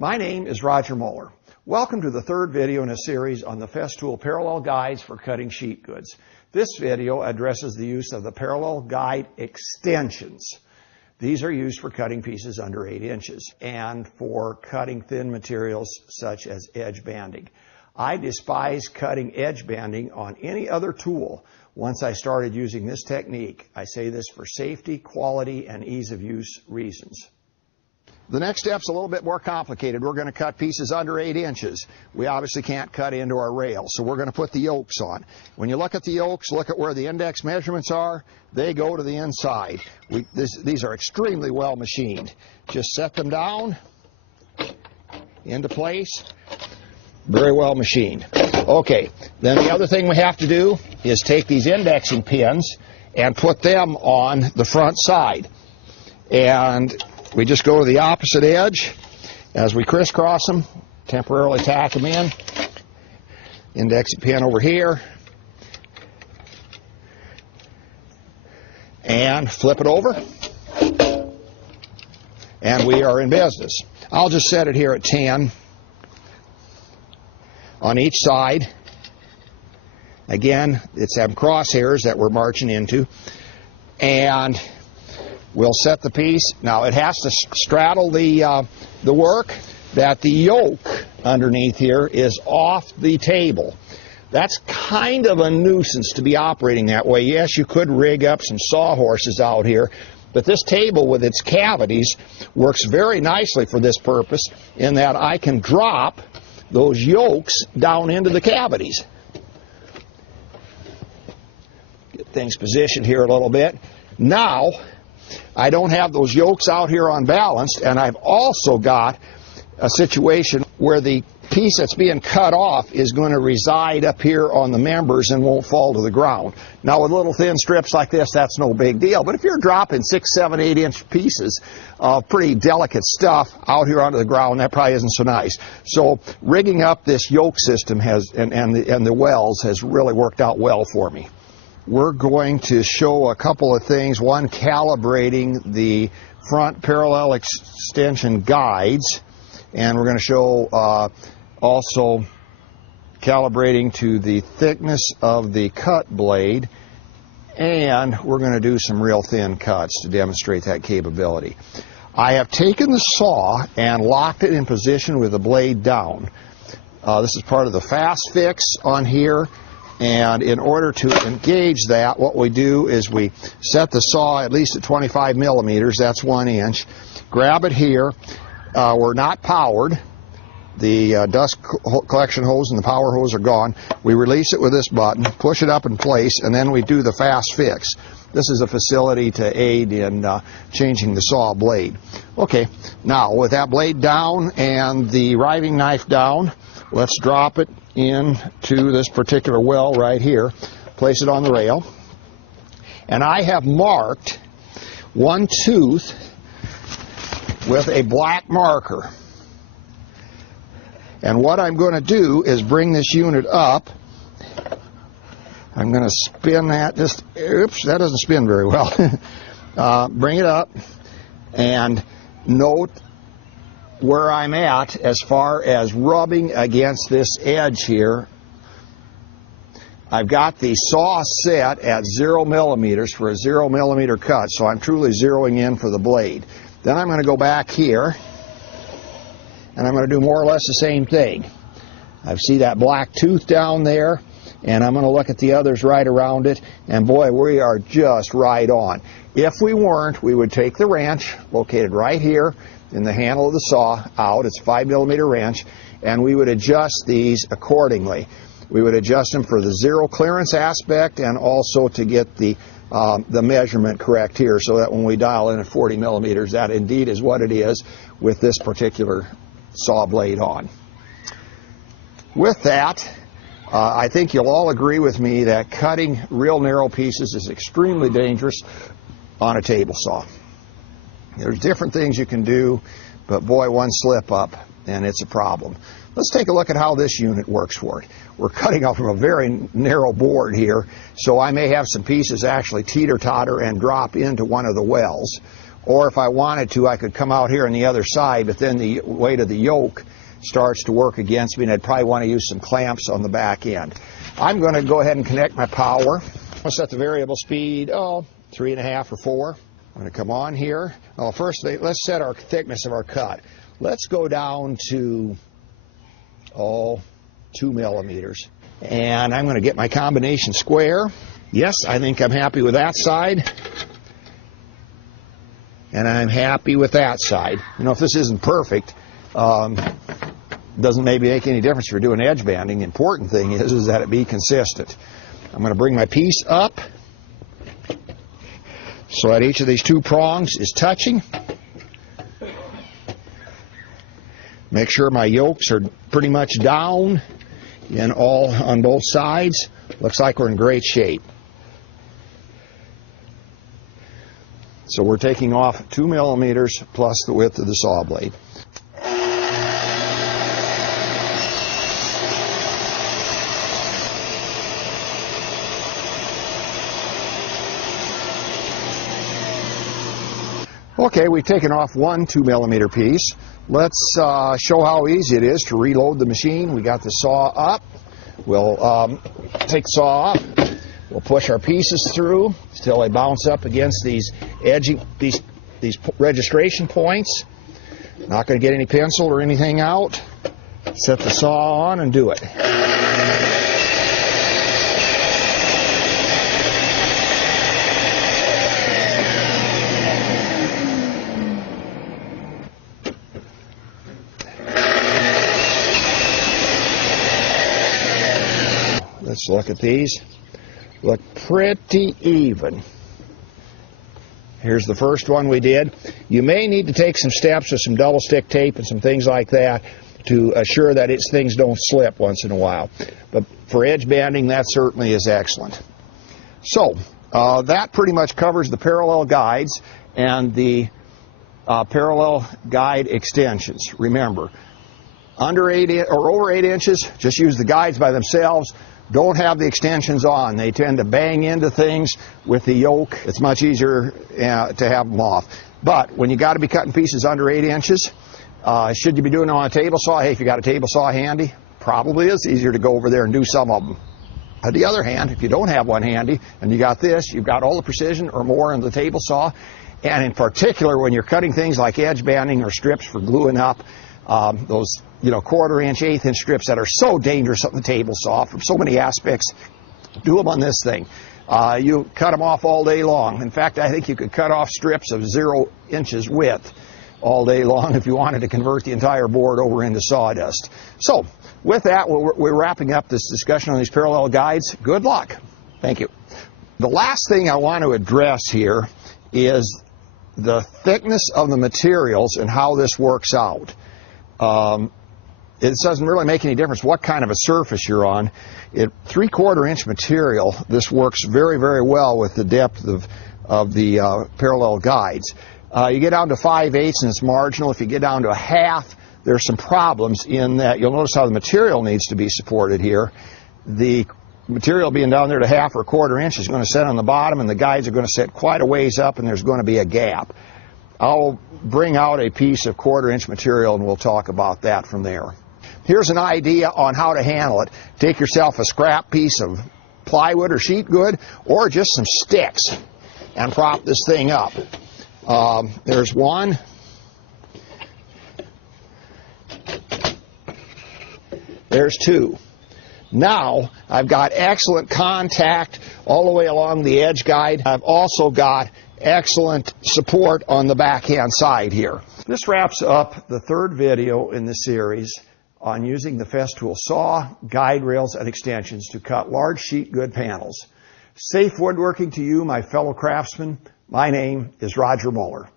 My name is Roger Moeller. Welcome to the third video in a series on the Festool Parallel Guides for cutting sheet goods. This video addresses the use of the Parallel Guide Extensions. These are used for cutting pieces under 8 inches and for cutting thin materials such as edge banding. I despise cutting edge banding on any other tool once I started using this technique. I say this for safety, quality, and ease of use reasons. The next step's a little bit more complicated. We're going to cut pieces under 8 inches. We obviously can't cut into our rails, so we're going to put the yokes on. When you look at the yokes, look at where the index measurements are. They go to the inside. These are extremely well machined. Just set them down into place. Very well machined. Okay, then the other thing we have to do is take these indexing pins and put them on the front side. And we just go to the opposite edge as we crisscross them, temporarily tack them in. Indexing pin over here. And flip it over. And we are in business. I'll just set it here at 10 on each side. Again, it's them crosshairs that we're marching into. And we'll set the piece. Now it has to straddle the work, that the yoke underneath here is off the table. That's kind of a nuisance to be operating that way. Yes, you could rig up some sawhorses out here, but this table with its cavities works very nicely for this purpose in that I can drop those yokes down into the cavities. Get things positioned here a little bit. Now I don't have those yokes out here unbalanced, and I've also got a situation where the piece that's being cut off is going to reside up here on the members and won't fall to the ground. Now with little thin strips like this, that's no big deal, but if you're dropping 6, 7, 8 inch pieces of pretty delicate stuff out here onto the ground, that probably isn't so nice. So rigging up this yoke system and the wells has really worked out well for me. We're going to show a couple of things. One, calibrating the front parallel extension guides, and we're going to show also calibrating to the thickness of the cut blade, and we're going to do some real thin cuts to demonstrate that capability. I have taken the saw and locked it in position with the blade down. This is part of the fast fix on here. And in order to engage that, what we do is we set the saw at least at 25 millimeters, that's 1 inch. Grab it here. We're not powered. The dust collection hose and the power hose are gone. We release it with this button, push it up in place, and then we do the fast fix. This is a facility to aid in changing the saw blade. Okay, now with that blade down and the riving knife down, let's drop it into this particular well right here. Place it on the rail. And I have marked one tooth with a black marker. And what I'm going to do is bring this unit up. I'm going to spin that. Oops, that doesn't spin very well. Bring it up and note where I'm at as far as rubbing against this edge here. I've got the saw set at 0 millimeters for a 0 millimeter cut, so I'm truly zeroing in for the blade. Then I'm going to go back here, and I'm going to do more or less the same thing. I see that black tooth down there, and I'm going to look at the others right around it, and boy, we are just right on. If we weren't, we would take the wrench located right here in the handle of the saw out. It's a 5 millimeter wrench, and we would adjust these accordingly. We would adjust them for the zero clearance aspect and also to get the measurement correct here, so that when we dial in at 40 millimeters, that indeed is what it is with this particular saw blade on. With that, I think you'll all agree with me that cutting real narrow pieces is extremely dangerous on a table saw. There's different things you can do, but boy, one slip up and it's a problem. Let's take a look at how this unit works for it. We're cutting off from a very narrow board here, so I may have some pieces actually teeter-totter and drop into one of the wells. or if I wanted to, I could come out here on the other side, but then the weight of the yoke starts to work against me, and I'd probably want to use some clamps on the back end. I'm going to go ahead and connect my power. I'll set the variable speed, 3.5 or 4. I'm going to come on here. Well, first, let's set our thickness of our cut. Let's go down to, 2 millimeters. And I'm going to get my combination square. Yes, I think I'm happy with that side. And I'm happy with that side. You know, if this isn't perfect, doesn't maybe make any difference if you're doing edge banding. The important thing is that it be consistent. I'm going to bring my piece up so that each of these 2 prongs is touching. Make sure my yokes are pretty much down on both sides. Looks like we're in great shape. So we're taking off 2 millimeters plus the width of the saw blade. Okay, we've taken off one 2 millimeter piece. Let's show how easy it is to reload the machine. We got the saw up. We'll take the saw up. We'll push our pieces through until they bounce up against these registration points. Not going to get any pencil or anything out. Set the saw on and do it. Let's look at these. Look pretty even. Here's the first one we did. You may need to take some steps with some double stick tape and some things like that to assure that things don't slip once in a while. But for edge banding, that certainly is excellent. So that pretty much covers the parallel guides and the parallel guide extensions. Remember, under 8 or over 8 inches, just use the guides by themselves. Don't have the extensions on. They tend to bang into things with the yoke. It's much easier to have them off. But when you got to be cutting pieces under 8 inches, should you be doing it on a table saw? Hey, if you got a table saw handy, probably is easier to go over there and do some of them. On the other hand, if you don't have one handy and you got this, you've got all the precision or more on the table saw. And in particular, when you're cutting things like edge banding or strips for gluing up, those 1/4 inch, 1/8 inch strips that are so dangerous on the table saw from so many aspects, do them on this thing. You cut them off all day long. In fact, I think you could cut off strips of 0 inches width all day long if you wanted to convert the entire board over into sawdust. So with that, we're wrapping up this discussion on these parallel guides. Good luck. Thank you. The last thing I want to address here is the thickness of the materials and how this works out. It doesn't really make any difference what kind of a surface you're on. 3/4 inch material, this works very, very well with the depth of the parallel guides. You get down to 5/8 and it's marginal. If you get down to 1/2, there's some problems in that you'll notice how the material needs to be supported here. The material being down there to 1/2 or 1/4 inch is going to set on the bottom, and the guides are going to set quite a ways up, and there's going to be a gap. I'll bring out a piece of 1/4 inch material and we'll talk about that from there. Here's an idea on how to handle it. Take yourself a scrap piece of plywood or sheet good or just some sticks and prop this thing up. There's one. There's two. Now I've got excellent contact all the way along the edge guide. I've also got excellent support on the backhand side here. This wraps up the 3rd video in the series on using the Festool saw, guide rails, and extensions to cut large sheet good panels. Safe woodworking to you, my fellow craftsmen. My name is Roger Muller.